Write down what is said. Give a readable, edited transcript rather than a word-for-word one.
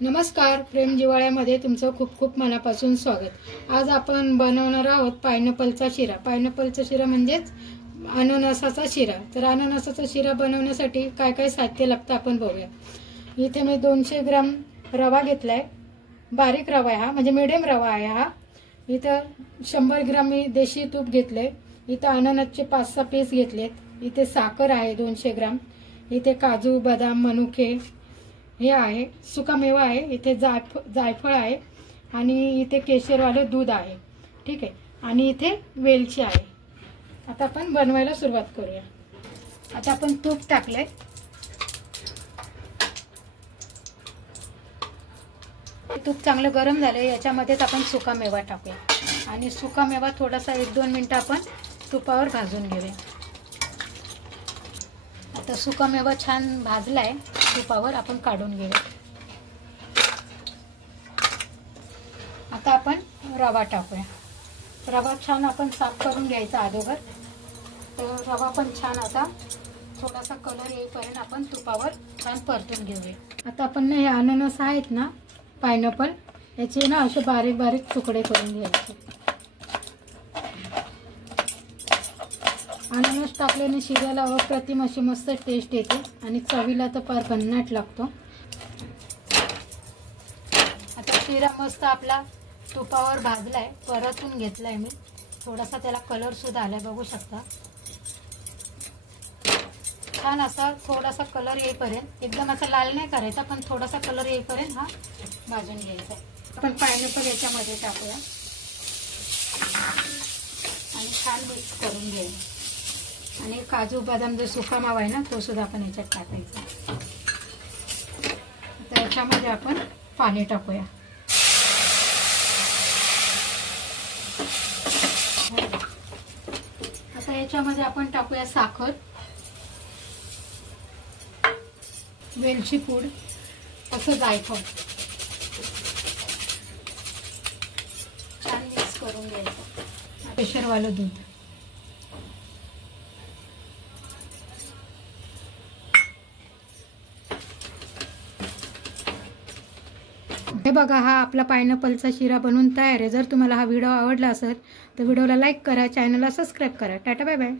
नमस्कार, प्रेम जिवाळ्यामध्ये तुमचं खूप खूप मनापासून स्वागत। आज आपण बनवणार आहोत पायनॅपलचा शिरा। पायनॅपलचा शिरा म्हणजेच अननसाचा शिरा। तर अननसाचा शिरा बनवण्यासाठी काय काय साहित्य लागतं आपण बघूया। इथे मी 200 ग्राम रवा घेतलाय, बारीक रवा आहे हा, म्हणजे मीडियम रवा आहे हा। इथे 100 ग्राम मी देशी तूप घेतले। इथे अननसचे 5-6 पीस घेतलेत। इथे साखर आहे 200 ग्राम। इथे काजू, बदाम, मनुके हे आहे, सुकामेवा आहे। इथे जायफळ आहे आणि इथे केशरवाले दूध आहे, ठीक आहे। आणि इथे वेलची आहे। आता आपण बनवायला सुरुवात करूया। आता आपण तूप टाकले, तूप चांगलं गरम झाले। याच्यामध्येच आपण सुकामेवा टाकूया आणि सुकामेवा थोडासा 1-2 मिनिटं आपण तुपावर भाजून घेऊया। आता सुकामेवा छान भाजलाय तुपावर, आपण काढून घेऊया। आता आपण रवा टाकूया। रवा छान आपण साफ करून घ्यायचा अगोदर। तर रवा पण छान आता थोडासा कलर येईपर्यंत आपण तुपावर छान परतून घेऊया। आता आपण हे अननस आहेत ना, पायनॅपल, याचे ना असे बारीक बारीक तुकडे करून घ्यायचे। अननस टाकल्याने शिऱ्याला अप्रतिम अशी मस्त टेस्ट येते आणि चवीला तर फार भन्नाट लागतो। आता शिरा मस्त आपला तुपावर भाजलाय, परतून घेतलाय मी। थोडासा त्याला कलर सुद्धा आलाय, बघू शकता। छान असा थोडासा कलर येईपर्यंत, एकदम असा लाल नाही करायचा, पण थोडासा कलर येईपर्यंत हा भाजून घ्यायचा। आपण पायनॅपल याच्यामध्ये टाकूया आणि छान मिक्स करून घ्यायचं। आणि काजू बदाम जो सुका मावा आहे ना, तो सुद्धा आपण याच्यात टाकायचा। आता याच्यामध्ये आपण पाणी टाकूया। आता याच्यामध्ये आपण टाकूया साखर, वेलची पूड, असं जायफळ। छान मिक्स करून घ्यायचं। केशरवालं दूध, हे बघा, हा आपला पायनॅपलचा शिरा बनवून तयार आहे। जर तुम्हाला हा व्हिडिओ आवडला असेल तर व्हिडिओला लाईक करा, चॅनलला सबस्क्राईब करा। Tata bye bye.